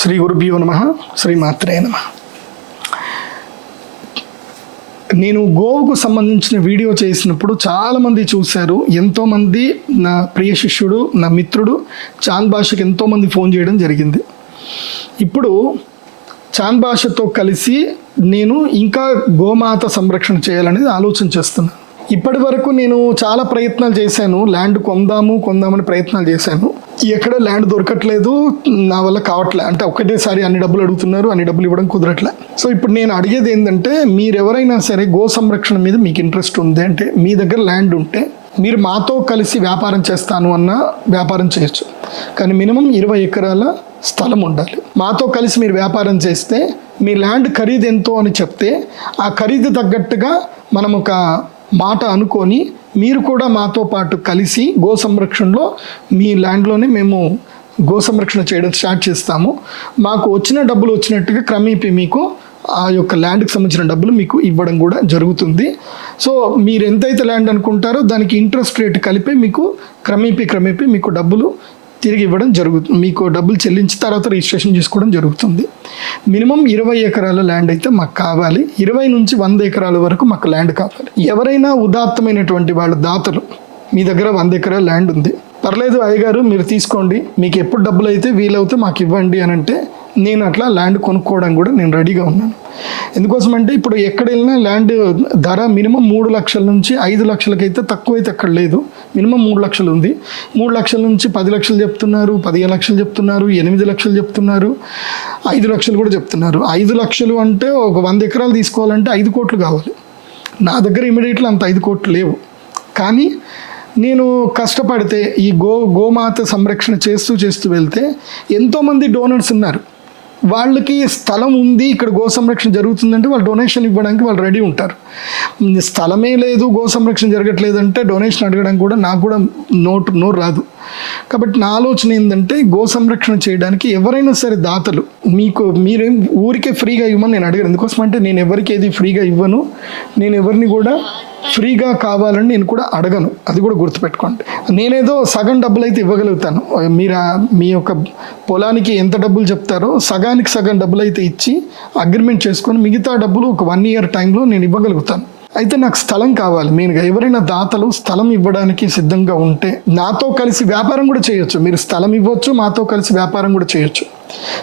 శ్రీ గురుభ్యో నమ శ్రీ మాత్రే నమ. నేను గోవుకు సంబంధించిన వీడియో చేసినప్పుడు చాలామంది చూశారు ఎంతోమంది నా ప్రియ శిష్యుడు నా మిత్రుడు చాంద్ భాషకు ఎంతోమంది ఫోన్ చేయడం జరిగింది. ఇప్పుడు చాంద్ భాషతో కలిసి నేను ఇంకా గోమాత సంరక్షణ చేయాలనేది ఆలోచన చేస్తున్నాను. ఇప్పటి వరకు నేను చాలా ప్రయత్నాలు చేశాను. ల్యాండ్ కొందాము కొందామని ప్రయత్నాలు చేశాను. ఎక్కడ ల్యాండ్ దొరకట్లేదు. నా వల్ల కావట్లే. అంటే ఒకటేసారి అన్ని డబ్బులు అడుగుతున్నారు. అన్ని డబ్బులు ఇవ్వడం కుదరట్లే. సో ఇప్పుడు నేను అడిగేది ఏంటంటే మీరు ఎవరైనా సరే గో సంరక్షణ మీద మీకు ఇంట్రెస్ట్ ఉంది అంటే మీ దగ్గర ల్యాండ్ ఉంటే మీరు మాతో కలిసి వ్యాపారం చేస్తాను అన్న వ్యాపారం చేయొచ్చు. కానీ మినిమం ఇరవై ఎకరాల స్థలం ఉండాలి. మాతో కలిసి మీరు వ్యాపారం చేస్తే మీ ల్యాండ్ ఖరీదు ఎంతో అని చెప్తే ఆ ఖరీదు తగ్గట్టుగా మనం ఒక మాట అనుకొని మీరు కూడా మాతో పాటు కలిసి గో సంరక్షణలో మీ ల్యాండ్లోనే మేము గో సంరక్షణ చేయడం స్టార్ట్ చేస్తాము. మాకు వచ్చిన డబ్బులు వచ్చినట్టుగా క్రమేపీ మీకు ఆ యొక్క ల్యాండ్కి సంబంధించిన డబ్బులు మీకు ఇవ్వడం కూడా జరుగుతుంది. సో మీరు ఎంతైతే ల్యాండ్ అనుకుంటారో దానికి ఇంట్రెస్ట్ రేట్ కలిపి మీకు క్రమేపీ క్రమేపీ మీకు డబ్బులు తిరిగి ఇవ్వడం జరుగుతుంది మీకు డబ్బులు చెల్లించిన తర్వాత రిజిస్ట్రేషన్ చేసుకోవడం జరుగుతుంది. మినిమం ఇరవై ఎకరాల ల్యాండ్ అయితే మాకు కావాలి. ఇరవై నుంచి వంద ఎకరాల వరకు మాకు ల్యాండ్ కావాలి. ఎవరైనా ఉదాత్తమైనటువంటి వాళ్ళు దాతలు మీ దగ్గర వంద ఎకరాల ల్యాండ్ ఉంది. పర్లేదు అయ్యగారు మీరు తీసుకోండి. మీకు ఎప్పుడు డబ్బులు అయితే వీలవుతే మాకు ఇవ్వండి అని అంటే నేను అట్లా ల్యాండ్ కొనుక్కోవడం కూడా నేను రెడీగా ఉన్నాను. ఎందుకోసం అంటే ఇప్పుడు ఎక్కడ వెళ్ళినా ల్యాండ్ ధర మినిమం మూడు లక్షల నుంచి ఐదు లక్షలకైతే తక్కువ అయితే అక్కడ లేదు. మినిమం మూడు లక్షలు ఉంది. మూడు లక్షల నుంచి పది లక్షలు చెప్తున్నారు పదిహేను లక్షలు చెప్తున్నారు ఎనిమిది లక్షలు చెప్తున్నారు ఐదు లక్షలు కూడా చెప్తున్నారు. ఐదు లక్షలు అంటే ఒక వంద ఎకరాలు తీసుకోవాలంటే ఐదు కోట్లు కావాలి. నా దగ్గర ఇమీడియట్లీ అంత ఐదు కోట్లు లేవు. కానీ నేను కష్టపడితే ఈ గో గోమాత సంరక్షణ చేస్తూ చేస్తూ వెళ్తే ఎంతోమంది డోనర్స్ ఉన్నారు. వాళ్ళకి స్థలం ఉంది ఇక్కడ గో సంరక్షణ జరుగుతుందంటే వాళ్ళు డొనేషన్ ఇవ్వడానికి వాళ్ళు రెడీ ఉంటారు. స్థలమే లేదు గో సంరక్షణ జరగట్లేదంటే డొనేషన్ అడగడానికి కూడా నాకు కూడా నోటు నోరు రాదు. కాబట్టి నా ఆలోచన ఏంటంటే గో సంరక్షణ చేయడానికి ఎవరైనా సరే దాతలు. మీకు మీరేం ఊరికే ఫ్రీగా ఇవ్వమని నేను అడిగాను. ఎందుకోసం అంటే నేను ఎవరికి ఏది ఫ్రీగా ఇవ్వను నేను ఎవరిని కూడా ఫ్రీగా కావాలని నేను కూడా అడగను. అది కూడా గుర్తుపెట్టుకోండి. నేనేదో సగం డబ్బులు అయితే ఇవ్వగలుగుతాను. మీరు మీ యొక్క పొలానికి ఎంత డబ్బులు చెప్తారో సగానికి సగం డబ్బులు అయితే ఇచ్చి అగ్రిమెంట్ చేసుకొని మిగతా డబ్బులు ఒక వన్ ఇయర్ టైంలో నేను ఇవ్వగలుగుతాను. అయితే నాకు స్థలం కావాలి. మెయిన్గా ఎవరైనా దాతలు స్థలం ఇవ్వడానికి సిద్ధంగా ఉంటే నాతో కలిసి వ్యాపారం కూడా చేయొచ్చు. మీరు స్థలం ఇవ్వచ్చు మాతో కలిసి వ్యాపారం కూడా చేయొచ్చు.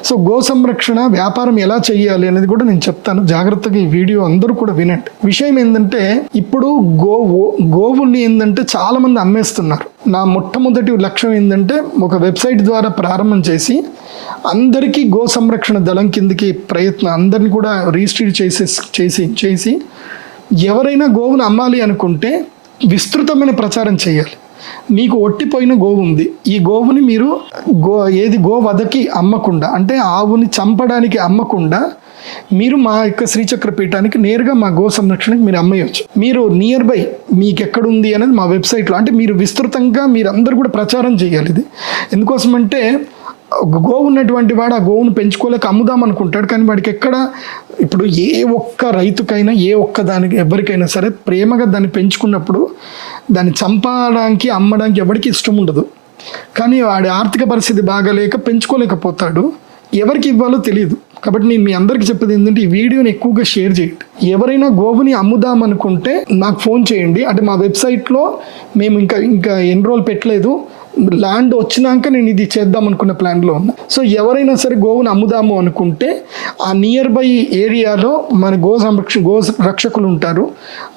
సో గో సంరక్షణ వ్యాపారం ఎలా చేయాలి అనేది కూడా నేను చెప్తాను. జాగ్రత్తగా ఈ వీడియో అందరూ కూడా వినండి. విషయం ఏంటంటే ఇప్పుడు గోవు గోవుని ఏంటంటే చాలా మంది అమ్మేస్తున్నారు. నా మొట్టమొదటి లక్ష్యం ఏంటంటే ఒక వెబ్సైట్ ద్వారా ప్రారంభం చేసి అందరికీ గో సంరక్షణ దళం కిందకి ప్రయత్నం అందరిని కూడా రిజిస్టర్ చేసే చేసి చేసి ఎవరైనా గోవును అమ్మాలి అనుకుంటే విస్తృతమైన ప్రచారం చేయాలి. మీకు ఒట్టిపోయిన గోవు ఉంది. ఈ గోవుని మీరు గో ఏది గోవధకి అమ్మకుండా అంటే ఆవుని చంపడానికి అమ్మకుండా మీరు మా యొక్క శ్రీచక్ర పీఠానికి నేరుగా మా గో సంరక్షణకి మీరు అమ్మేయచ్చు. మీరు నియర్ బై మీకు ఎక్కడుంది అనేది మా వెబ్సైట్లో అంటే మీరు విస్తృతంగా మీరు కూడా ప్రచారం చేయాలి ఇది. ఎందుకోసం అంటే గోవు ఉన్నటువంటి వాడు ఆ గోవును పెంచుకోలేక అమ్ముదాం అనుకుంటాడు కానీ వాడికి ఎక్కడ ఇప్పుడు ఏ ఒక్క రైతుకైనా ఏ ఒక్క దానికి ఎవరికైనా సరే ప్రేమగా దాన్ని పెంచుకున్నప్పుడు దాన్ని చంపడానికి అమ్మడానికి ఎవరికి ఇష్టం ఉండదు. కానీ వాడి ఆర్థిక పరిస్థితి బాగాలేక పెంచుకోలేకపోతాడు. ఎవరికి ఇవ్వాలో తెలియదు. కాబట్టి నేను మీ అందరికి చెప్పేది ఏంటంటే ఈ వీడియోని ఎక్కువగా షేర్ చేయండి. ఎవరైనా గోవుని అమ్ముదాం అనుకుంటే నాకు ఫోన్ చేయండి. అంటే మా వెబ్సైట్లో మేము ఇంకా ఇంకా ఎన్రోల్ పెట్టలేదు. ల్యాండ్ వచ్చినాక నేను ఇది చేద్దాం అనుకున్న ప్లాన్లో ఉన్నా. సో ఎవరైనా సరే గోవును అమ్ముదాము అనుకుంటే ఆ నియర్ బై ఏరియాలో మన గో సంరక్ష గో రక్షకులు ఉంటారు.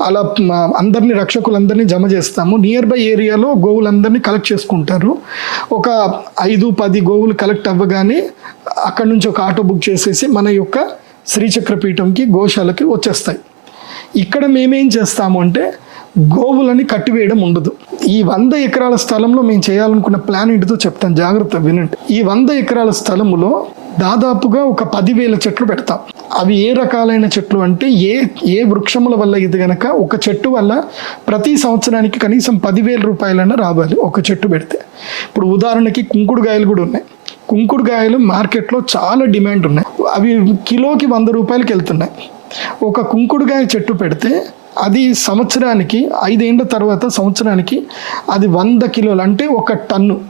అలా అందరినీ రక్షకులందరినీ జమ చేస్తాము. నియర్ బై ఏరియాలో గోవులందరినీ కలెక్ట్ చేసుకుంటారు. ఒక ఐదు పది గోవులు కలెక్ట్ అవ్వగానే అక్కడ నుంచి ఒక ఆటో బుక్ చేసేసి మన యొక్క శ్రీచక్ర పీఠంకి గోశాలకి వచ్చేస్తాయి. ఇక్కడ మేమేం చేస్తాము అంటే గోవులని కట్టివేయడం ఉండదు. ఈ వంద ఎకరాల స్థలంలో మేము చేయాలనుకున్న ప్లాన్ ఏంటితో చెప్తాను. జాగ్రత్త వినండి. ఈ వంద ఎకరాల స్థలములో దాదాపుగా ఒక పదివేల చెట్లు పెడతాం. అవి ఏ రకాలైన చెట్లు అంటే ఏ ఏ వృక్షముల వల్ల ఇది గనక ఒక చెట్టు వల్ల ప్రతి సంవత్సరానికి కనీసం పదివేల రూపాయలైనా రావాలి ఒక చెట్టు పెడితే. ఇప్పుడు ఉదాహరణకి కుంకుడుగాయలు కూడా ఉన్నాయి. కుంకుడుకాయలు మార్కెట్లో చాలా డిమాండ్ ఉన్నాయి. అవి కిలోకి వంద రూపాయలకి వెళ్తున్నాయి. ఒక కుంకుడుకాయ చెట్టు పెడితే అది సంవత్సరానికి ఐదేళ్ళ తర్వాత సంవత్సరానికి అది వంద కిలోలు అంటే ఒక టన్ను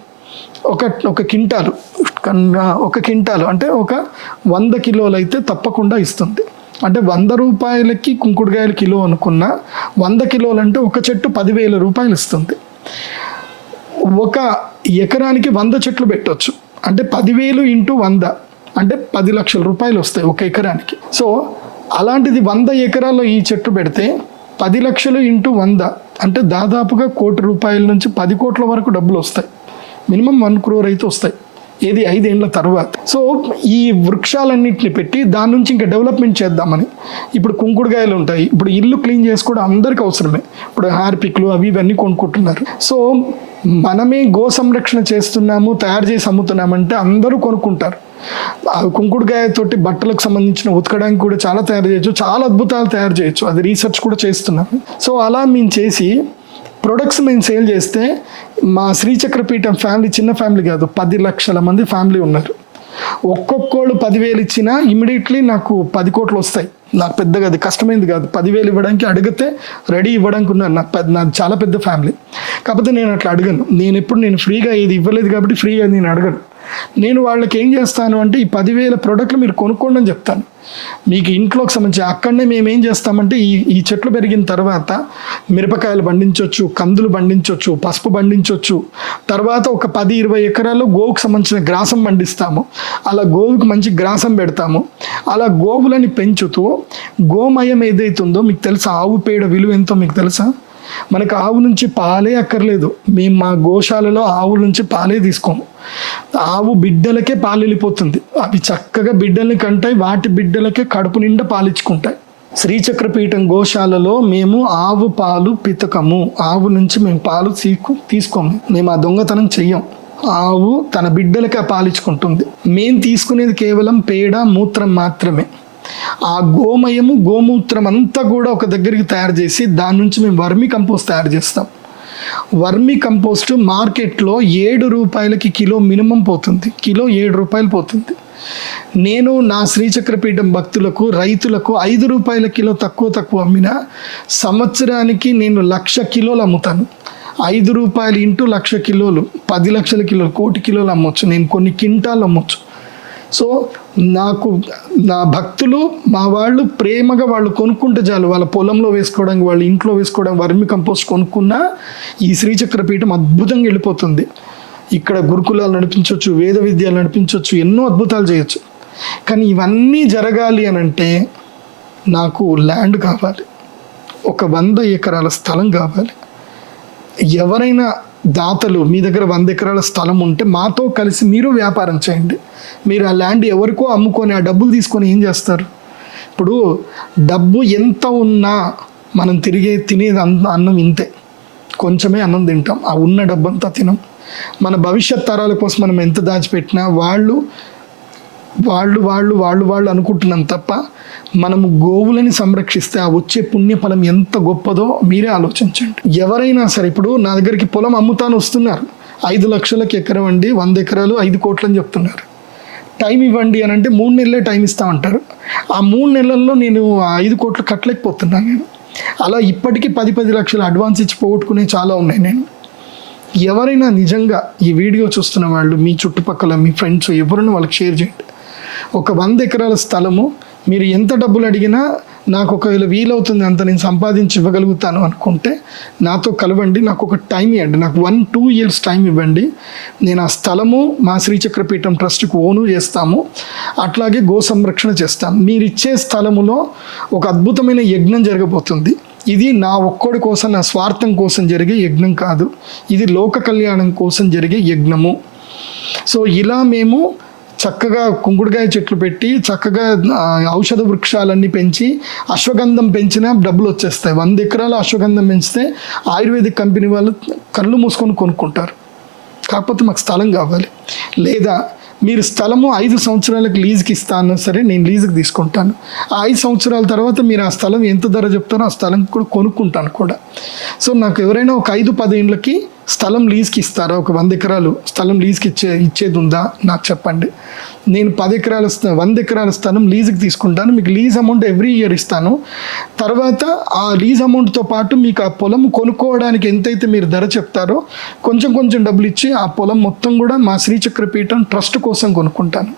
ఒక ఒక కింటాలు ఒక కింటాలు అంటే ఒక వంద కిలోలు అయితే తప్పకుండా ఇస్తుంది. అంటే వంద రూపాయలకి కుంకుడుకాయలు కిలో అనుకున్న వంద కిలోలు అంటే ఒక చెట్టు పదివేల రూపాయలు ఇస్తుంది. ఒక ఎకరానికి వంద చెట్లు పెట్టవచ్చు అంటే పదివేలు ఇంటూ వంద అంటే పది లక్షల రూపాయలు వస్తాయి ఒక ఎకరానికి. సో అలాంటిది వంద ఎకరాల్లో ఈ చెట్టు పెడితే పది లక్షలు ఇంటూ వంద అంటే దాదాపుగా కోటి రూపాయల నుంచి పది కోట్ల వరకు డబ్బులు వస్తాయి. మినిమం వన్ క్రోర్ అయితే వస్తాయి. ఏది ఐదేళ్ళ తర్వాత. సో ఈ వృక్షాలన్నింటిని పెట్టి దాని నుంచి ఇంకా డెవలప్మెంట్ చేద్దామని ఇప్పుడు కుంకుడుకాయలు ఉంటాయి. ఇప్పుడు ఇల్లు క్లీన్ చేసుకోవడం అందరికీ అవసరమే. ఇప్పుడు హార్పిక్లు అవి ఇవన్నీ కొనుక్కుంటున్నారు. సో మనమే గో సంరక్షణ చేస్తున్నాము తయారు చేసి అమ్ముతున్నామంటే అందరూ కొనుక్కుంటారు. కుంకుడుకాయతోటి కుంకుడుకాయ తోటి బట్టలకు సంబంధించిన ఉతకడానికి కూడా చాలా తయారు చేయొచ్చు చాలా అద్భుతాలు తయారు చేయొచ్చు. అది రీసెర్చ్ కూడా చేస్తున్నాం సో అలా మేము చేసి ప్రొడక్ట్స్ మేము సేల్ చేస్తే మా శ్రీచక్రపీఠం ఫ్యామిలీ చిన్న ఫ్యామిలీ కాదు పది లక్షల మంది ఫ్యామిలీ ఉన్నారు. ఒక్కొక్కళ్ళు పదివేలు ఇచ్చినా ఇమీడియట్లీ నాకు పది కోట్లు వస్తాయి. నాకు పెద్దగా అది కష్టమైంది కాదు. పదివేలు ఇవ్వడానికి అడిగితే రెడీ ఇవ్వడానికి ఉన్నాను నాకు పెద్ద నాది చాలా పెద్ద ఫ్యామిలీ. కాకపోతే నేను అట్లా అడగను. నేను ఎప్పుడు నేను ఫ్రీగా ఇది ఇవ్వలేదు కాబట్టి ఫ్రీగా నేను అడగను. నేను వాళ్ళకి ఏం చేస్తాను అంటే ఈ పదివేల ప్రోడక్ట్లు మీరు కొనుక్కోండి అని చెప్తాను. మీకు ఇంట్లోకి సంబంధించి అక్కడనే మేము ఏం చేస్తామంటే ఈ ఈ చెట్లు పెరిగిన తర్వాత మిరపకాయలు పండించవచ్చు కందులు పండించవచ్చు పసుపు పండించవచ్చు తర్వాత ఒక పది ఇరవై ఎకరాల్లో గోవుకు సంబంధించిన గ్రాసం పండిస్తాము. అలా గోవుకి మంచి గ్రాసం పెడతాము. అలా గోవులని పెంచుతూ గోమయం ఏదైతుందో మీకు తెలుసా? ఆవు పేడ విలువ ఎంతో మీకు తెలుసా? మనకు ఆవు నుంచి పాలే అక్కర్లేదు. మేము మా గోశాలలో ఆవు నుంచి పాలే తీసుకోము. ఆవు బిడ్డలకే పాలు వెళ్ళిపోతుంది అవి చక్కగా బిడ్డల్ని కంటాయి వాటి బిడ్డలకే కడుపు నిండా పాలిచ్చుకుంటాయి. శ్రీచక్రపీఠం గోశాలలో మేము ఆవు పాలు పితకము. ఆవు నుంచి మేము పాలు తీకు తీసుకోము. మేము ఆ దొంగతనం చెయ్యం. ఆవు తన బిడ్డలకే పాలిచ్చుకుంటుంది. మేము తీసుకునేది కేవలం పేడ మూత్రం మాత్రమే. ఆ గోమయము గోమూత్రం అంతా కూడా ఒక దగ్గరికి తయారు చేసి దాని నుంచి మేము వర్మి కంపోస్ట్ తయారు చేస్తాం. వర్మి కంపోస్ట్ మార్కెట్లో ఏడు రూపాయలకి కిలో మినిమం పోతుంది. కిలో ఏడు రూపాయలు పోతుంది. నేను నా శ్రీచక్రపీఠం భక్తులకు రైతులకు ఐదు రూపాయల కిలో తక్కువ తక్కువ అమ్మిన సంవత్సరానికి నేను లక్ష కిలోలు అమ్ముతాను. ఐదు రూపాయలు ఇంటూ లక్ష కిలోలు పది లక్షల కిలోలు కోటి కిలోలు అమ్మొచ్చు. నేను కొన్ని కింటాలు అమ్మొచ్చు. సో నాకు నా భక్తులు మా వాళ్ళు ప్రేమగా వాళ్ళు కొనుక్కుంటే చాలు. వాళ్ళ పొలంలో వేసుకోవడానికి వాళ్ళ ఇంట్లో వేసుకోవడం వర్మి కంపోస్ట్ కొనుక్కున్నా ఈ శ్రీచక్ర పీఠం అద్భుతంగా వెళ్ళిపోతుంది. ఇక్కడ గురుకులాలు నడిపించవచ్చు వేద విద్యలు నడిపించవచ్చు ఎన్నో అద్భుతాలు చేయొచ్చు. కానీ ఇవన్నీ జరగాలి అని అంటే నాకు ల్యాండ్ కావాలి. ఒక వంద ఎకరాల స్థలం కావాలి. ఎవరైనా దాతలు మీ దగ్గర వంద ఎకరాల స్థలం ఉంటే మాతో కలిసి మీరు వ్యాపారం చేయండి. మీరు ఆ ల్యాండ్ ఎవరికో అమ్ముకొని ఆ డబ్బులు తీసుకొని ఏం చేస్తారు? ఇప్పుడు డబ్బు ఎంత ఉన్నా మనం తిరిగే తినేది అన్న అన్నం ఇంతే. కొంచెమే అన్నం తింటాం. ఆ ఉన్న డబ్బంతా తినం. మన భవిష్యత్ తరాల కోసం మనం ఎంత దాచిపెట్టినా వాళ్ళు వాళ్ళు వాళ్ళు వాళ్ళు వాళ్ళు అనుకుంటున్నాం తప్ప మనము గోవులని సంరక్షిస్తే ఆ వచ్చే పుణ్యఫలం ఎంత గొప్పదో మీరే ఆలోచించండి. ఎవరైనా సరే ఇప్పుడు నా దగ్గరికి పొలం అమ్ముతాను వస్తున్నారు. ఐదు లక్షలకు ఎకరం అండి వంద ఎకరాలు ఐదు కోట్లు అని చెప్తున్నారు. టైం ఇవ్వండి అని అంటే మూడు నెలలే టైం ఇస్తామంటారు ఆ మూడు నెలల్లో నేను ఐదు కోట్లు కట్టలేకపోతున్నాను నేను. అలా ఇప్పటికీ పది పది లక్షలు అడ్వాన్స్ ఇచ్చి పోగొట్టుకునే చాలా ఉన్నాయి నేను. ఎవరైనా నిజంగా ఈ వీడియో చూస్తున్న వాళ్ళు మీ చుట్టుపక్కల మీ ఫ్రెండ్స్ ఎవరైనా వాళ్ళకి షేర్ చేయండి. ఒక వంద ఎకరాల స్థలము మీరు ఎంత డబ్బులు అడిగినా నాకు ఒకవేళ వీలవుతుంది అంత నేను సంపాదించి ఇవ్వగలుగుతాను అనుకుంటే నాతో కలవండి. నాకు ఒక టైం ఇవ్వండి. నాకు వన్ టూ ఇయర్స్ టైం ఇవ్వండి. నేను ఆ స్థలము మా శ్రీచక్రపీఠం ట్రస్ట్కి ఓను చేస్తాము. అట్లాగే గో సంరక్షణ చేస్తాం. మీరు ఇచ్చే స్థలములో ఒక అద్భుతమైన యజ్ఞం జరగబోతుంది. ఇది నా ఒక్కడి కోసం నా స్వార్థం కోసం జరిగే యజ్ఞం కాదు. ఇది లోక కళ్యాణం కోసం జరిగే యజ్ఞము. సో ఇలా మేము చక్కగా కుంకుడుకాయ చెట్లు పెట్టి చక్కగా ఔషధ వృక్షాలన్నీ పెంచి అశ్వగంధం పెంచినా డబ్బులు వచ్చేస్తాయి. వంద ఎకరాలు అశ్వగంధం పెంచితే ఆయుర్వేదిక్ కంపెనీ వాళ్ళు కళ్ళు మూసుకొని కొనుక్కుంటారు. కాకపోతే మాకు స్థలం కావాలి. లేదా మీరు స్థలము ఐదు సంవత్సరాలకు లీజుకి ఇస్తాను సరే నేను లీజుకి తీసుకుంటాను. ఆ ఐదు సంవత్సరాల తర్వాత మీరు ఆ స్థలం ఎంత ధర చెప్తారో ఆ స్థలం కూడా కొనుక్కుంటాను కూడా. సో నాకు ఎవరైనా ఒక ఐదు పదేళ్ళకి స్థలం లీజ్కి ఇస్తారా? ఒక వంద ఎకరాలు స్థలం లీజ్కి ఇచ్చే ఇచ్చేది ఉందా? నాకు చెప్పండి. నేను పది ఎకరాల స్థ- వంద ఎకరాల స్థలం లీజుకి తీసుకుంటాను మీకు లీజ్ అమౌంట్ ఎవ్రీ ఇయర్ ఇస్తాను. తర్వాత ఆ లీజ్ అమౌంట్తో పాటు మీకు ఆ పొలం కొనుక్కోవడానికి ఎంతైతే మీరు ధర చెప్తారో కొంచెం కొంచెం డబ్బులు ఇచ్చి ఆ పొలం మొత్తం కూడా మా శ్రీచక్రపీఠం ట్రస్ట్ కోసం కొనుక్కుంటాను.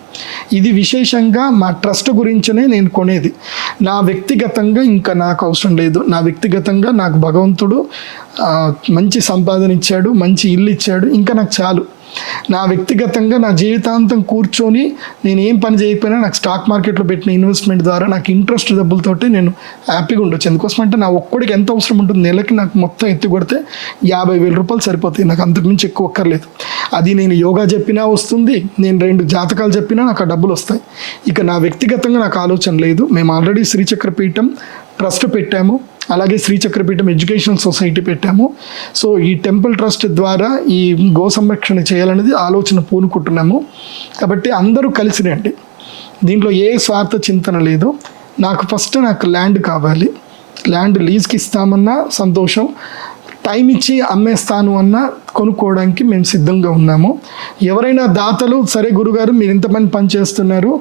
ఇది విశేషంగా మా ట్రస్ట్ గురించనే నేను కొనేది. నా వ్యక్తిగతంగా ఇంకా నాకు అవసరం లేదు. నా వ్యక్తిగతంగా నాకు భగవంతుడు మంచి సంపాదన ఇచ్చాడు మంచి ఇల్లు ఇచ్చాడు ఇంకా నాకు చాలు. నా వ్యక్తిగతంగా నా జీవితాంతం కూర్చొని నేను ఏం పని చేయకపోయినా నాకు స్టాక్ మార్కెట్లో పెట్టిన ఇన్వెస్ట్మెంట్ ద్వారా నాకు ఇంట్రెస్ట్ డబ్బులతోటి నేను హ్యాపీగా ఉండొచ్చు. ఎందుకోసం అంటే నా ఒక్కడికి ఎంత అవసరం ఉంటుంది నెలకి నాకు మొత్తం ఎత్తి కొడితే యాభై వేల రూపాయలు సరిపోతాయి. నాకు అంతకుమించి ఎక్కువ ఒక్కర్లేదు అది నేను యోగా చెప్పినా వస్తుంది నేను రెండు జాతకాలు చెప్పినా నాకు ఆ డబ్బులు వస్తాయి. ఇక నా వ్యక్తిగతంగా నాకు ఆలోచన లేదు. మేము ఆల్రెడీ శ్రీచక్రపీఠం ట్రస్ట్ పెట్టాము. అలాగే శ్రీచక్రపీఠం ఎడ్యుకేషనల్ సొసైటీ పెట్టాము. సో ఈ టెంపుల్ ట్రస్ట్ ద్వారా ఈ గో సంరక్షణ చేయాలనేది ఆలోచన పూనుకుంటున్నాము. కాబట్టి అందరూ కలిసిరండి దీంట్లో ఏ స్వార్థ చింతన లేదు. నాకు ఫస్ట్ నాకు ల్యాండ్ కావాలి. ల్యాండ్ లీజ్కి ఇస్తామన్నా సంతోషం. టైం ఇచ్చి అమ్మేస్తాను అన్న కొనుక్కోవడానికి మేము సిద్ధంగా ఉన్నాము. ఎవరైనా దాతలు సరే గురుగారు మీరు ఇంతమంది పని చేస్తున్నారు.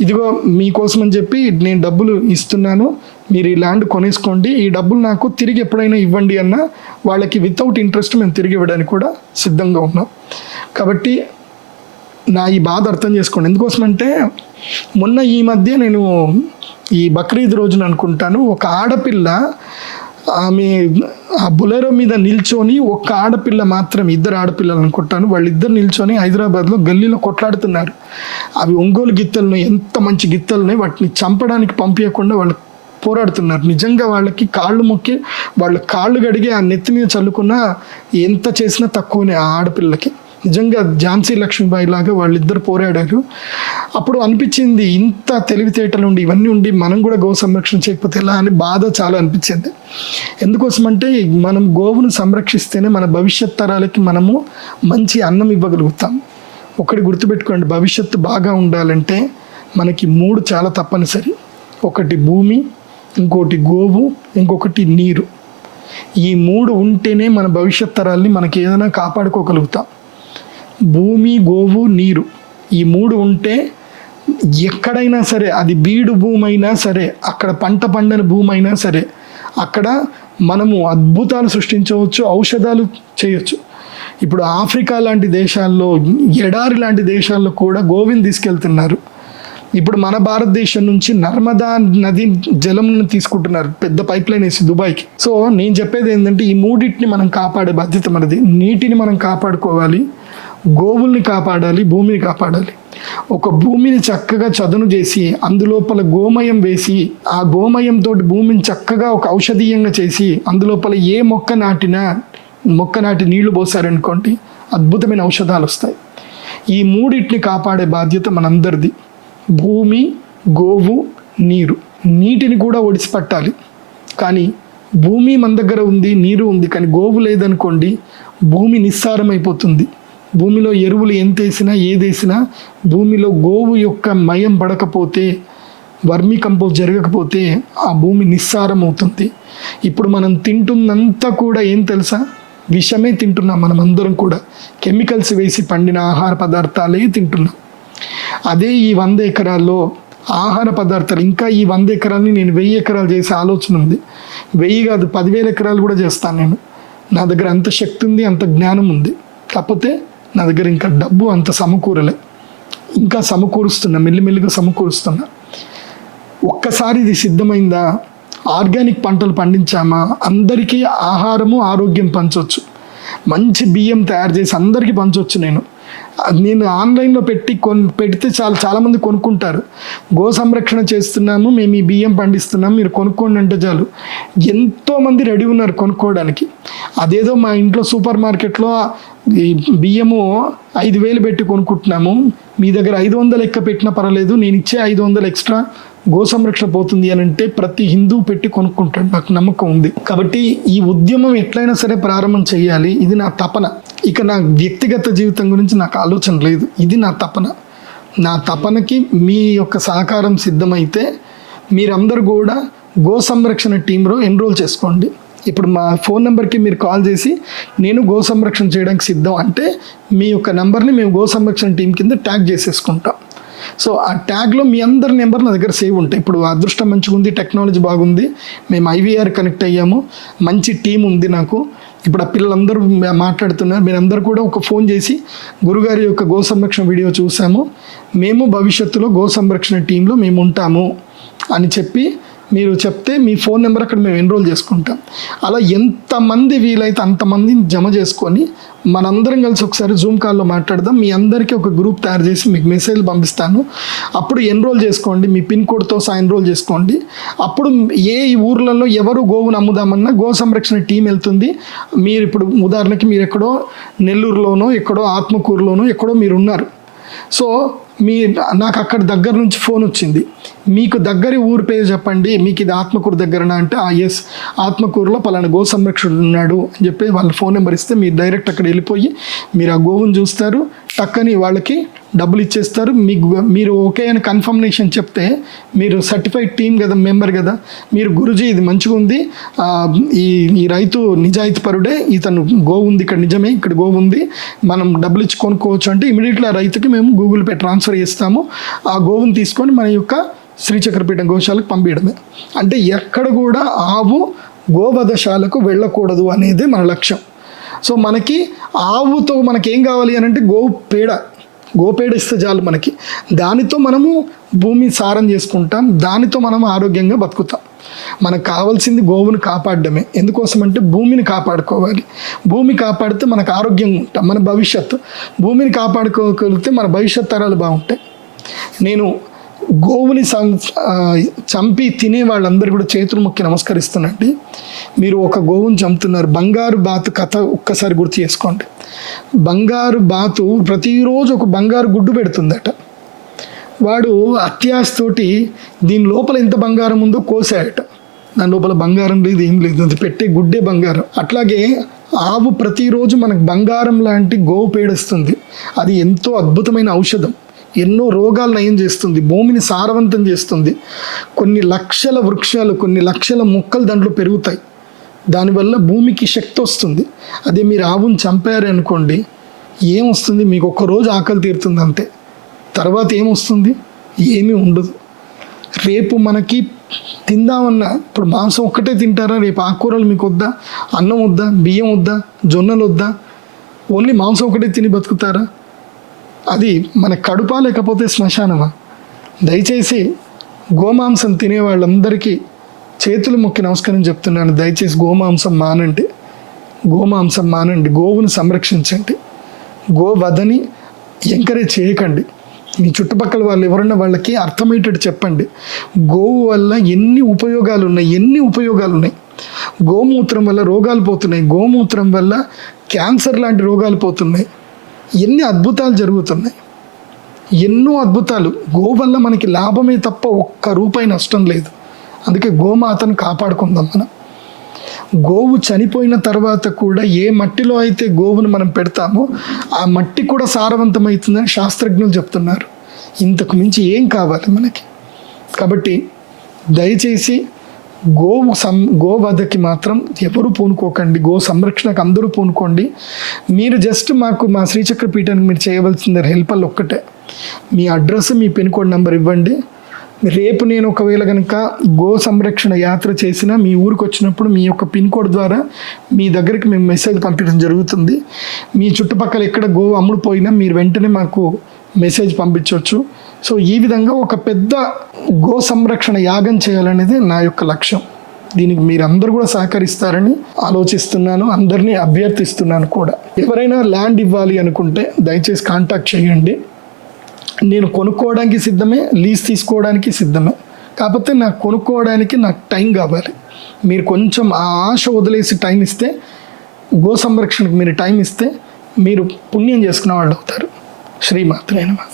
ఇదిగో మీకోసం అని చెప్పి నేను డబ్బులు ఇస్తున్నాను మీరు ఈ ల్యాండ్ కొనేసుకోండి ఈ డబ్బులు నాకు తిరిగి ఎప్పుడైనా ఇవ్వండి అన్న వాళ్ళకి వితౌట్ ఇంట్రెస్ట్ మేము తిరిగి ఇవ్వడానికి కూడా సిద్ధంగా ఉన్నాం. కాబట్టి నా ఈ బాధ అర్థం చేసుకోండి. ఎందుకోసమంటే మొన్న ఈ మధ్య నేను ఈ బక్రీద్ రోజున అనుకుంటాను ఒక ఆడపిల్ల ఆమె ఆ బులెరో మీద నిల్చొని ఒక్క ఆడపిల్ల మాత్రం ఇద్దరు ఆడపిల్లలు అనుకుంటాను వాళ్ళిద్దరు నిల్చొని హైదరాబాద్లో గల్లీలో కొట్లాడుతున్నారు. అవి ఒంగోలు గిత్తలను ఎంత మంచి గిత్తలున్నాయి వాటిని చంపడానికి పంపించకుండా వాళ్ళు పోరాడుతున్నారు. నిజంగా వాళ్ళకి కాళ్ళు మొక్కి వాళ్ళు కాళ్ళు గడిగి ఆ నెత్తి మీద చల్లుకున్న ఎంత చేసినా తక్కువనే ఆ ఆడపిల్లకి నిజంగా ఝాన్సీ లక్ష్మీబాయి లాగా వాళ్ళిద్దరు పోరాడారు. అప్పుడు అనిపించింది ఇంత తెలివితేటలు ఉండి ఇవన్నీ ఉండి మనం కూడా గో సంరక్షణ చేయకపోతే ఎలా అని బాధ చాలా అనిపించింది. ఎందుకోసమంటే మనం గోవును సంరక్షిస్తేనే మన భవిష్యత్ తరాలకి మనము మంచి అన్నం ఇవ్వగలుగుతాం. ఒకటి గుర్తుపెట్టుకోండి భవిష్యత్తు బాగా ఉండాలంటే మనకి మూడు చాలా తప్పనిసరి. ఒకటి భూమి ఇంకోటి గోవు ఇంకొకటి నీరు. ఈ మూడు ఉంటేనే మన భవిష్యత్ తరాల్ని మనకి ఏదైనా కాపాడుకోగలుగుతాం. భూమి గోవు నీరు ఈ మూడు ఉంటే ఎక్కడైనా సరే అది బీడు భూమి అయినా సరే అక్కడ పంట పండని భూమి అయినా సరే అక్కడ మనము అద్భుతాలు సృష్టించవచ్చు ఔషధాలు చేయొచ్చు. ఇప్పుడు ఆఫ్రికా లాంటి దేశాల్లో ఎడారి లాంటి దేశాల్లో కూడా గోవిని తీసుకెళ్తున్నారు. ఇప్పుడు మన భారతదేశం నుంచి నర్మదా నది జలం తీసుకుంటున్నారు పెద్ద పైప్ లైన్ వేసి దుబాయ్కి. సో నేను చెప్పేది ఏంటంటే ఈ మూడింటిని మనం కాపాడే బాధ్యత మనది. నీటిని మనం కాపాడుకోవాలి. గోవుల్ని కాపాడాలి భూమిని కాపాడాలి. ఒక భూమిని చక్కగా చదును చేసి అందులోపల గోమయం వేసి ఆ గోమయంతో భూమిని చక్కగా ఒక ఔషధీయంగా చేసి అందులోపల ఏ మొక్క నాటినా మొక్క నాటి నీళ్ళు పోసారనుకోండి అద్భుతమైన ఔషధాలు వస్తాయి ఈ మూడింటిని కాపాడే బాధ్యత మనందరిది. భూమి గోవు నీరు. నీటిని కూడా ఒడిసిపట్టాలి. కానీ భూమి మన దగ్గర ఉంది నీరు ఉంది కానీ గోవు లేదనుకోండి భూమి నిస్సారమైపోతుంది. భూమిలో ఎరువులు ఎంత వేసినా ఏదేసినా భూమిలో గోవు యొక్క మయం పడకపోతే వర్మీ కంపోజ్ జరగకపోతే ఆ భూమి నిస్సారం అవుతుంది ఇప్పుడు మనం తింటున్నంతా కూడా ఏం తెలుసా? విషమే తింటున్నాం మనం అందరం కూడా. కెమికల్స్ వేసి పండిన ఆహార పదార్థాలే తింటున్నాం. అదే ఈ వంద ఎకరాల్లో ఆహార పదార్థాలు ఇంకా ఈ వంద ఎకరాలని నేను వెయ్యి ఎకరాలు చేసే ఆలోచన ఉంది. వెయ్యి కాదు పదివేల ఎకరాలు కూడా చేస్తాను నేను. నా దగ్గర అంత శక్తి ఉంది అంత జ్ఞానం ఉంది. కాకపోతే నా దగ్గర ఇంకా డబ్బు అంత సమకూరలే. ఇంకా సమకూరుస్తున్నా మెల్లిమెల్లిగా సమకూరుస్తున్నా. ఒక్కసారి ఇది సిద్ధమైందా? ఆర్గానిక్ పంటలు పండించామా? అందరికీ ఆహారము ఆరోగ్యం పంచవచ్చు మంచి బియ్యం తయారు చేసి అందరికీ పంచవచ్చు నేను. అది నేను ఆన్లైన్లో పెట్టి కొన్ పెడితే చాలా చాలామంది కొనుక్కుంటారు. గో సంరక్షణ చేస్తున్నాము మేము ఈ బియ్యం పండిస్తున్నాము మీరు కొనుక్కోండి అంటే చాలు. ఎంతోమంది రెడీ ఉన్నారు కొనుక్కోవడానికి. అదేదో మా ఇంట్లో సూపర్ మార్కెట్లో ఈ బియ్యము ఐదు వేలు పెట్టి కొనుక్కుంటున్నాము. మీ దగ్గర ఐదు వందలు ఎక్క పెట్టినా పర్వాలేదు. నేను ఇచ్చే ఐదు వందలు ఎక్స్ట్రా గో సంరక్షణ పోతుంది అని అంటే ప్రతి హిందూ పెట్టి కొనుక్కుంటాడు. నాకు నమ్మకం ఉంది. కాబట్టి ఈ ఉద్యమం ఎట్లయినా సరే ప్రారంభం చేయాలి. ఇది నా తపన. ఇక నా వ్యక్తిగత జీవితం గురించి నాకు ఆలోచన లేదు. ఇది నా తపన. నా తపనకి మీ యొక్క సహకారం సిద్ధమైతే మీరందరూ కూడా గో సంరక్షణ టీంలో ఎన్రోల్ చేసుకోండి. ఇప్పుడు మా ఫోన్ నెంబర్కి మీరు కాల్ చేసి నేను గో సంరక్షణ చేయడానికి సిద్ధం అంటే మీ యొక్క నెంబర్ని మేము గో సంరక్షణ టీం కింద ట్యాగ్ చేసేసుకుంటాం. సో ఆ ట్యాగ్లో మీ అందరి నెంబర్ నా దగ్గర సేవ్ ఉంటాయి. ఇప్పుడు అదృష్టం మంచిగా ఉంది టెక్నాలజీ బాగుంది మేము ఐవీఆర్ కనెక్ట్ అయ్యాము మంచి టీం ఉంది నాకు. ఇప్పుడు ఆ పిల్లలందరూ మాట్లాడుతున్నారు. మీరందరూ కూడా ఒక ఫోన్ చేసి గురుగారి యొక్క గో సంరక్షణ వీడియో చూసాము. మేము భవిష్యత్తులో గో సంరక్షణ టీంలో మేము ఉంటాము అని చెప్పి మీరు చెప్తే మీ ఫోన్ నెంబర్ అక్కడ మేము ఎన్రోల్ చేసుకుంటాం. అలా ఎంతమంది వీలైతే అంతమందిని జమ చేసుకొని మనందరం కలిసి ఒకసారి జూమ్ కాల్లో మాట్లాడదాం. మీ అందరికీ ఒక గ్రూప్ తయారు చేసి మీకు మెసేజ్ పంపిస్తాను. అప్పుడు ఎన్రోల్ చేసుకోండి. మీ పిన్ కోడ్తో సహా ఎన్రోల్ చేసుకోండి. అప్పుడు ఏ ఊర్లలో ఎవరు గోవును అమ్ముదామన్నా గో సంరక్షణ టీం వెళ్తుంది. మీరు ఇప్పుడు ఉదాహరణకి మీరు ఎక్కడో నెల్లూరులోనో ఎక్కడో ఆత్మకూరులోనో ఎక్కడో మీరు ఉన్నారు. సో మీ నాకు అక్కడ దగ్గర నుంచి ఫోన్ వచ్చింది. మీకు దగ్గరి ఊరు పేరు చెప్పండి. మీకు ఇది ఆత్మకూరు దగ్గరనా అంటే ఆ ఎస్ ఆత్మకూరులో పలానా గో సంరక్షకుడు ఉన్నాడు అని చెప్పి వాళ్ళ ఫోన్ నెంబర్ ఇస్తే మీరు డైరెక్ట్ అక్కడ వెళ్ళిపోయి మీరు ఆ గోవును చూస్తారు. టక్కని వాళ్ళకి డబ్బులు ఇచ్చేస్తారు. మీకు మీరు ఓకే అని కన్ఫర్మేషన్ చెప్తే మీరు సర్టిఫైడ్ టీం కదా మెంబర్ కదా మీరు గురుజీ ఇది మంచిగా ఉంది. ఈ ఈ రైతు నిజాయితీ పరుడే ఇతను గోవు ఉంది ఇక్కడ నిజమే ఇక్కడ గోవు ఉంది. మనం డబ్బులు ఇచ్చి కొనుక్కోవచ్చు అంటే ఇమీడియట్లీ ఆ రైతుకి మేము గూగుల్ పే ట్రాన్స్ఫర్ చేస్తాము. ఆ గోవుని తీసుకొని మన యొక్క శ్రీచక్రపీఠం గోశాలకు పంపించడమే అంటే ఎక్కడ కూడా ఆవు గోవధశాలకు వెళ్ళకూడదు అనేది మన లక్ష్యం. సో మనకి ఆవుతో మనకేం కావాలి అని అంటే గోవు పేడ. గోపేడ ఇస్తే చాలు మనకి. దానితో మనము భూమి సారం చేసుకుంటాం. దానితో మనం ఆరోగ్యంగా బతుకుతాం. మనకు కావాల్సింది గోవుని కాపాడడమే. ఎందుకోసం అంటే భూమిని కాపాడుకోవాలి. భూమి కాపాడితే మనకు ఆరోగ్యంగా ఉంటాం. మన భవిష్యత్తు. భూమిని కాపాడుకోగలిగితే మన భవిష్యత్ తరాలు బాగుంటాయి. నేను గోవుని సం చంపి తినే వాళ్ళందరూ కూడా చేతులు మొక్కి నమస్కరిస్తున్నట్టు మీరు ఒక గోవును చంపుతున్నారు. బంగారు బాతు కథ ఒక్కసారి గుర్తు చేసుకోండి. బంగారు బాతు ప్రతిరోజు ఒక బంగారు గుడ్డు పెడుతుందట. వాడు అత్యాశతోటి దీని లోపల ఎంత బంగారం ఉందో కోసాయట దాని లోపల బంగారం లేదు ఏం లేదు. అది పెట్టే గుడ్డే బంగారం. అట్లాగే ఆవు ప్రతిరోజు మనకు బంగారం లాంటి గోవు పేడస్తుంది. అది ఎంతో అద్భుతమైన ఔషధం. ఎన్నో రోగాలు నయం చేస్తుంది. భూమిని సారవంతం చేస్తుంది. కొన్ని లక్షల వృక్షాలు కొన్ని లక్షల మొక్కలు దాంట్లో పెరుగుతాయి. దానివల్ల భూమికి శక్తి వస్తుంది. అదే మీరు ఆవును చంపారు అనుకోండి ఏమొస్తుంది మీకు ఒక్క రోజు ఆకలి తీరుతుంది అంతే. తర్వాత ఏమొస్తుంది ఏమీ ఉండదు. రేపు మనకి తిందామన్నా ఇప్పుడు మాంసం ఒక్కటే తింటారా? రేపు ఆకుకూరలు మీకు వద్దా? అన్నం వద్దా? బియ్యం వద్దా? జొన్నలు వద్దా? ఓన్లీ మాంసం ఒకటే తిని బతుకుతారా? అది మన కడుపా లేకపోతే శ్మశానమా? దయచేసి గోమాంసం తినే వాళ్ళందరికీ చేతులు మొక్కి నమస్కారం చెప్తున్నాను. దయచేసి గోమాంసం మానండి. గోమాంసం మానండి. గోవును సంరక్షించండి. గోవధని ఎంకరేజ్ చేయకండి. మీ చుట్టుపక్కల వాళ్ళు ఎవరన్నా వాళ్ళకి అర్థమయ్యేటట్టు చెప్పండి. గోవు వల్ల ఎన్ని ఉపయోగాలు ఉన్నాయి ఎన్ని ఉపయోగాలు ఉన్నాయి గోమూత్రం వల్ల రోగాలు పోతున్నాయి. గోమూత్రం వల్ల క్యాన్సర్ లాంటి రోగాలు పోతున్నాయి. ఎన్ని అద్భుతాలు జరుగుతున్నాయి. ఎన్నో అద్భుతాలు. గో వల్ల మనకి లాభమే తప్ప ఒక్క రూపాయి నష్టం లేదు. అందుకే గోమాతను కాపాడుకుందాం మనం. గోవు చనిపోయిన తర్వాత కూడా ఏ మట్టిలో అయితే గోవును మనం పెడతామో ఆ మట్టి కూడా సారవంతమవుతుందని శాస్త్రజ్ఞులు చెప్తున్నారు. ఇంతకు మించి ఏం కావాలి మనకి? కాబట్టి దయచేసి గోవు సం గోవధకి మాత్రం ఎవరు పూనుకోకండి. గో సంరక్షణకు అందరూ పూనుకోండి. మీరు జస్ట్ మాకు మా శ్రీచక్ర పీఠానికి మీరు చేయవలసింది హెల్పర్లు ఒక్కటే. మీ అడ్రస్ మీ పిన్ కోడ్ నెంబర్ ఇవ్వండి. రేపు నేను ఒకవేళ కనుక గో సంరక్షణ యాత్ర చేసిన మీ ఊరికి వచ్చినప్పుడు మీ యొక్క పిన్ కోడ్ ద్వారా మీ దగ్గరికి మేము మెసేజ్ పంపించడం జరుగుతుంది. మీ చుట్టుపక్కల ఎక్కడ గో అమ్ముడుపోయినా మీరు వెంటనే మాకు మెసేజ్ పంపించవచ్చు. సో ఈ విధంగా ఒక పెద్ద గో సంరక్షణ యాగం చేయాలనేది నా యొక్క లక్ష్యం. దీనికి మీరందరూ కూడా సహకరిస్తారని ఆలోచిస్తున్నాను అందరినీ అభ్యర్థిస్తున్నాను కూడా. ఎవరైనా ల్యాండ్ ఇవ్వాలి అనుకుంటే దయచేసి కాంటాక్ట్ చేయండి. నేను కొనుక్కోవడానికి సిద్ధమే లీజ్ తీసుకోవడానికి సిద్ధమే. కాకపోతే నాకు కొనుక్కోవడానికి నాకు టైం కావాలి. మీరు కొంచెం ఆ ఆశ వదిలేసి టైం ఇస్తే గో సంరక్షణకు మీరు టైం ఇస్తే మీరు పుణ్యం చేసుకున్న వాళ్ళు అవుతారు. శ్రీమాత్రేనమా